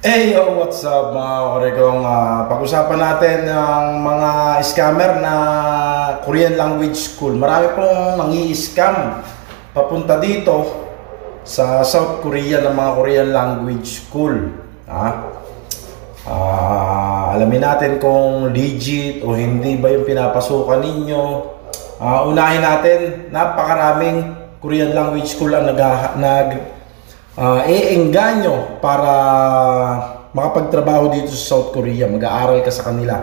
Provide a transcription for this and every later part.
Hey yo, what's up mga korekong? Pag-usapan natin ang mga scammer na Korean language school. Marami pong nangi-scam papunta dito sa South Korea ng mga Korean language school. Alamin natin kung legit o hindi ba yung pinapasukan ninyo. Unahin natin, napakaraming Korean language school ang e-engganyo para makapagtrabaho dito sa South Korea, mag-aaral ka sa kanila.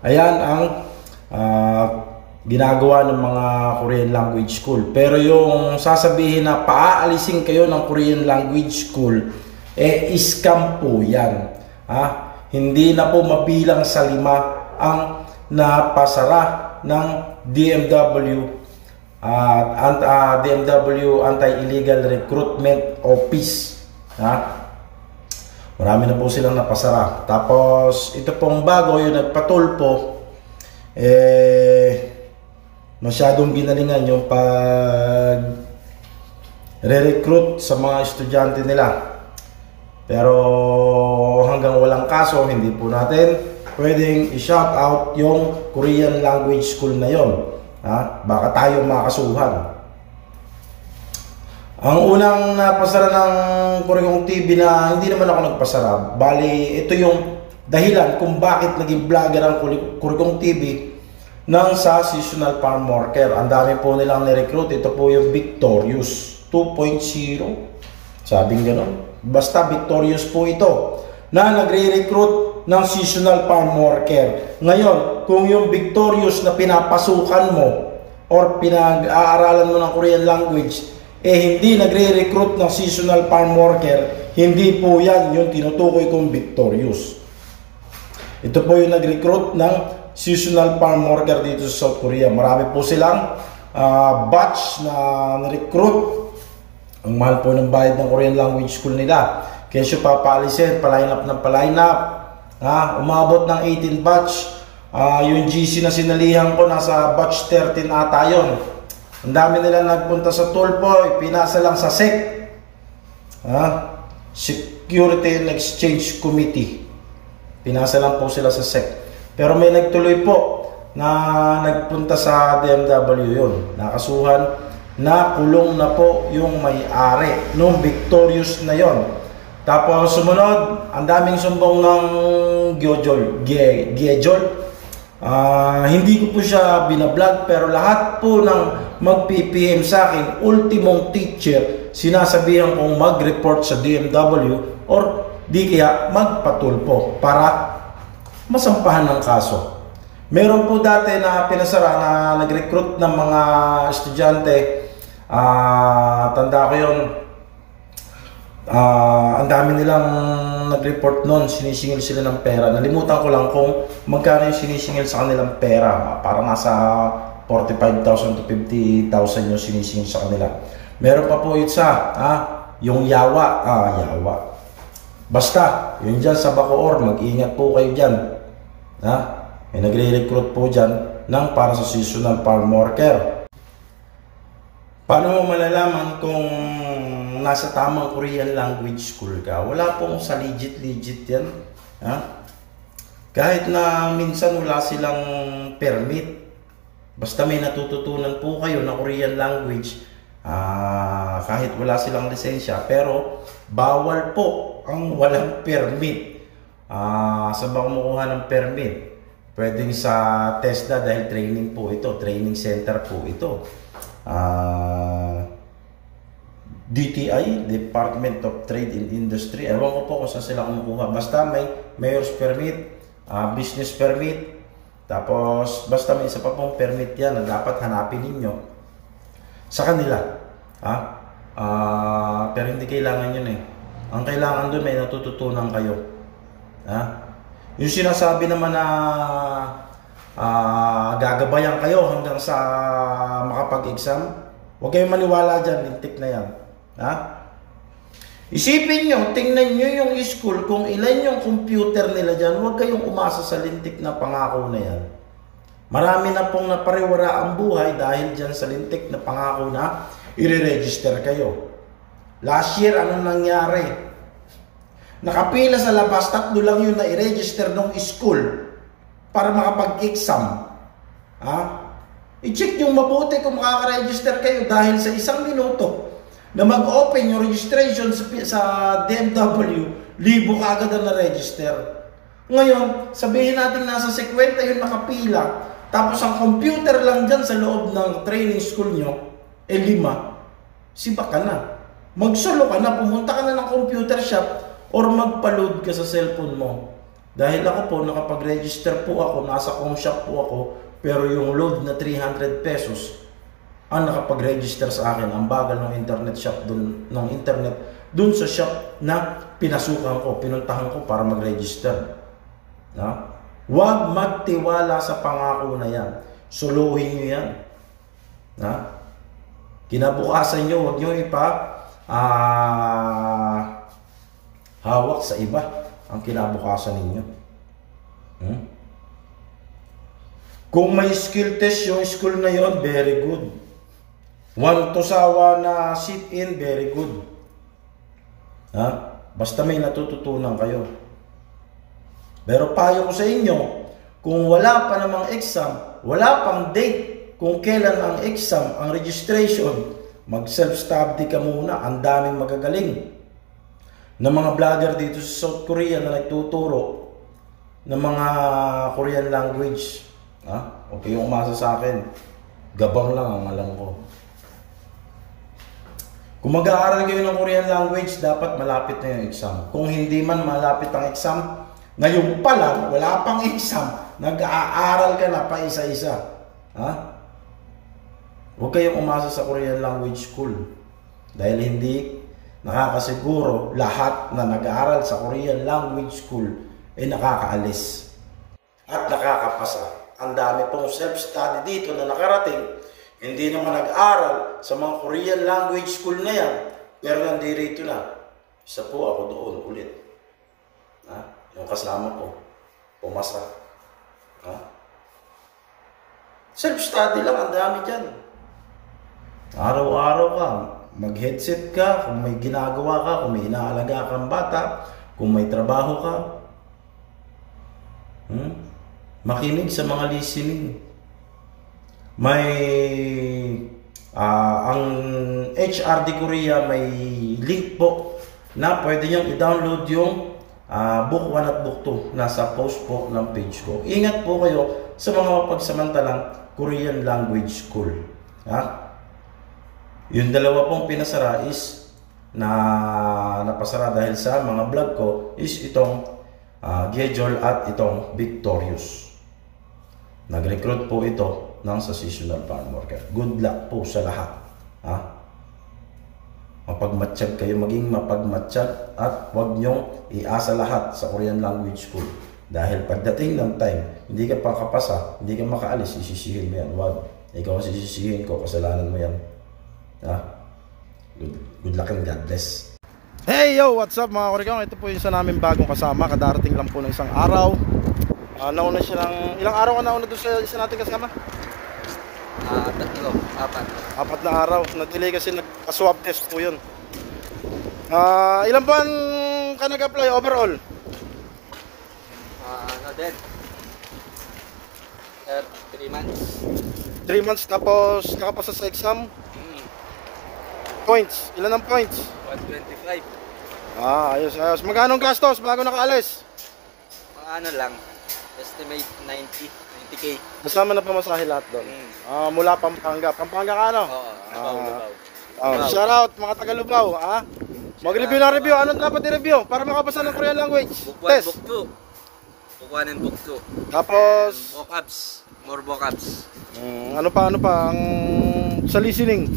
Ayan ang ginagawa ng mga Korean language school. Pero yung sasabihin na paaalisin kayo ng Korean language school, scam po yan. Hindi na po mabilang sa 5 ang napasara ng DMW DMW Anti-Illegal Recruitment Office. Marami na po silang napasara. Tapos ito pong bago, yung nagpatulpo, masyadong ginalingan yung pag re-recruit sa mga estudyante nila. Pero hanggang walang kaso, hindi po natin pwedeng i-shout out yung Korean language school na yon. Baka tayo makasuhan. Ang unang napasara ng Koreong TV na hindi naman ako nagpasara. Bali, ito yung dahilan kung bakit naging vlogger ang Koreong TV nang sa seasonal farm worker. Ang dami po nilang ni-recruit. Ito po yung Victorious 2.0. Sabing gano'n. Basta Victorious po ito na nagre-recruit ng seasonal farm worker. Ngayon, kung yung Victorious na pinapasukan mo or pinag-aaralan mo ng Korean language, hindi nagre-recruit ng seasonal farm worker, hindi po yan yung tinutukoy kong Victorious. Ito po yung nag-recruit ng seasonal farm worker dito sa South Korea. Marami po silang batch na na-recruit. Ang mahal po ng bayad ng Korean language school nila. Kesyo papaalisin, paline up ng paline up. Umabot ng 18 batch. Yung GC na sinalihan ko, nasa batch 13 ata yun. Ang dami nila nagpunta sa Tulpo, pinasa lang sa SEC. Security and Exchange Committee. Pinasa lang po sila sa SEC. Pero may nagtuloy po na nagpunta sa DMW yun. Nakasuhan, nakulong na po yung may-ari nung Victorious na yon. Tapos sumunod, ang daming sumbong ng Gyojol. Hindi ko po siya binablog, pero lahat po ng mag-PPM sa akin, ultimong teacher, sinasabihan kong mag-report sa DMW or di kaya magpatulpo para masampahan ng kaso. Meron po dati na pinasara na nag-recruit ng mga estudyante. Tanda ko yun. Ang dami nilang nag-report noon, sinisingil sila ng pera. Nalimutan ko lang kung magkano yung sinisingil sa kanilang pera. Para nasa 45,000 to 50,000 yung sinisingil sa kanila. Meron pa po isa, yung Yawa. Yawa. Basta, yun dyan sa Bacoor, mag-ingat po kayo dyan. May nagre-recruit po dyan ng para sa seasonal farm worker. Paano mo malalaman kung nasa tamang Korean language school ka? Wala pong sa legit yan. Kahit na minsan wala silang permit, basta may natututunan po kayo na Korean language, kahit wala silang lisensya, pero bawal po ang walang permit. Saan ba kumukuha ng permit? Pwedeng sa TESDA dahil training po ito, training center po ito. DTI, Department of Trade and Industry. Ewan ko po kung saan sila kumukuha. Basta may mayor's permit, business permit, tapos basta may isa pa pong permit yan na dapat hanapin ninyo sa kanila. Pero hindi kailangan yun eh. Ang kailangan doon may natututunan kayo. Yung sinasabi naman na gagabayan kayo hanggang sa makapag-exam, huwag kayong maniwala dyan, lintik na yan. Isipin nyo, tingnan nyo yung school, kung ilan yung computer nila dyan, huwag kayong umasa sa lintik na pangako na yan. Marami na pong napariwara ang buhay dahil dyan sa lintik na pangako na i-register kayo. Last year, anong nangyari? nakapila sa labas, 3 lang yun na i-register ng school para makapag-exam. Ha? I-check yung mabuti kung makaka-register kayo dahil sa 1 minuto na mag-open yung registration sa DMW, libo ka agad ang na-register. Ngayon, sabihin natin nasa 50 yung nakapila, tapos ang computer lang dyan sa loob ng training school nyo, 5, siba ka na. Magsolo ka na, pumunta ka na ng computer shop or magpa-load ka sa cellphone mo. Dahil ako po, nakapag-register po ako, nasa com shop po ako, pero yung load na 300 pesos, ang nakapag-register sa akin, ang bagal ng internet shop dun sa shop na pinasukan ko, pinuntahan ko para mag-register. Huwag magtiwala sa pangako na yan. Suluhin nyo yan. Kinabukasan nyo, huwag nyo hawak sa iba ang kinabukasan ninyo. Kung may skill test yung school na yon, very good. 1 to sawa na sit-in, very good. Basta may natututunan kayo. Pero payo ko sa inyo, kung wala pa namang exam, wala pang date kung kailan ang exam, ang registration, mag-self-study ka muna. Ang daming magagaling na mga vlogger dito sa South Korea na nagtuturo ng mga Korean language. Huwag kayong umasa sa akin. Gabang lang ang alam ko. Kung mag-aaral kayo ng Korean language, dapat malapit na yung exam. Kung hindi man malapit ang exam, ngayon pa lang, wala pang exam, nag-aaral ka na pa isa-isa. Huwag kayong umasa sa Korean language school. Dahil hindi nakakasiguro lahat na nag-aaral sa Korean language school ay nakakaalis at nakakapasa. Ang dami pong self-study dito na nakarating, hindi naman nag-aral sa mga Korean language school na yan, pero nandirito na. Isa po ako doon ulit. Yung kasama ko, pumasa. Self-study lang, ang dami dyan. Araw-araw ka, mag-headset ka, kung may ginagawa ka, kung may inaalaga kang bata, kung may trabaho ka. Makinig sa mga listening. Ang HRD Korea may link po na pwede nyo i-download yung book 1 at book 2. Nasa post po ng page ko. Ingat po kayo sa mga mapagsamantalang Korean language school. Yung dalawa pong pinasara is napasara dahil sa mga vlog ko is itong Gejol at itong Victorious. Nag-recruit po ito ng sa seasonal farm worker. Good luck po sa lahat. Mapagmatsyag kayo, maging mapagmatsyag at huwag nyong iasa lahat sa Korean language school. Dahil pagdating ng time, hindi ka pakapasa, hindi ka makaalis, sisisihin mo yan. Huwag. Ikaw ang sisisihin ko, kasalanan mo yan. Good luck and God bless. Hey yo, what's up mga Korigong? Ito po yung isa namin bagong kasama. Kadarating lang po ng isang araw. Nauna siya ng... Ilang araw ka nauna doon sa isa natin kasama? 4 na araw. Nag-delay kasi nag-swab test po yun. Ilang buwan ka nag-apply overall? Then 3 months. 3 months tapos nakapasa sa exam? Points? Ilan ang points? 125. Ayos, ayos. Magkano ang gastos bago nakaalis? Mga ano lang, estimate 90k. Kasama na pamasahe lahat doon. Mula Pampanga. Pampanga ka ano? Lubao. Shout out mga taga Lubao. Mag-review ng review. Anong dapat i-review para makapasa ng Korean language? Book 1, test. Book 2. Book 1 and Book 2. Tapos vocabs. More vocabs. Ano pa ang sa listening?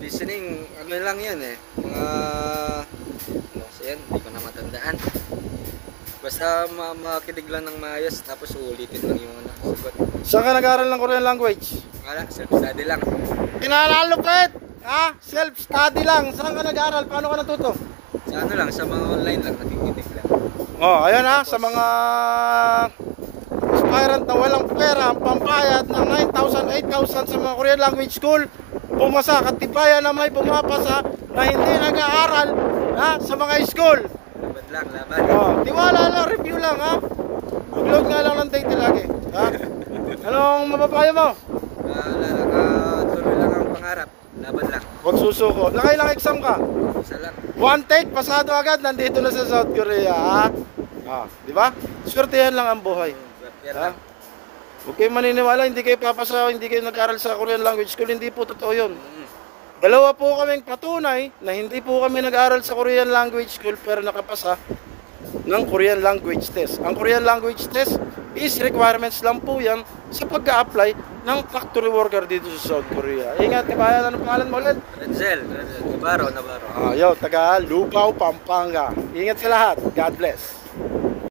Listening, ano lang yan eh. Yan, hindi ko na matandaan. Basta makinig lang ng maayos, tapos ulitin lang yung sagot. Saan ka nag-aaral ng Korean language? Self-study lang. Kinalalupit! Self-study lang. Saan ka nag-aaral? Paano ka natuto? Sa ano lang, sa mga online lang, nakikinig lang. Ayan sa mga aspirant na walang pera, pampayad ng 9,000, 8,000 sa mga Korean language school, pumasa, katibayan na may pumapasa na hindi nag-aaral sa mga school. Laban lang, laban. Oh, tiwala lang, review lang ha. Upload nga lang ng title lagi. Ha? Anong mapapayo mo? Wala lang, tuloy lang ang pangarap. Laban lang. Huwag susuko. Nakailang exam ka? Isa lang. One take, pasado agad, nandito na sa South Korea, ha? Di ba? Swertehan lang ang buhay. Yan Ha? lang. Huwag kayong maniniwala, hindi kayo papasa, hindi kayo nag-aral sa Korean language school, hindi po totoo yun. Mm. Dalawa po kaming patunay na hindi po kami nag-aral sa Korean language school pero nakapasa ng Korean language test. Ang Korean language test is requirements lang po yan sa pagka-apply ng factory worker dito sa South Korea. Ingat kabayan, anong pangalan mo ulit? Renzel, Navarro. Yo, taga Lubao, Pampanga. Ingat sa lahat. God bless.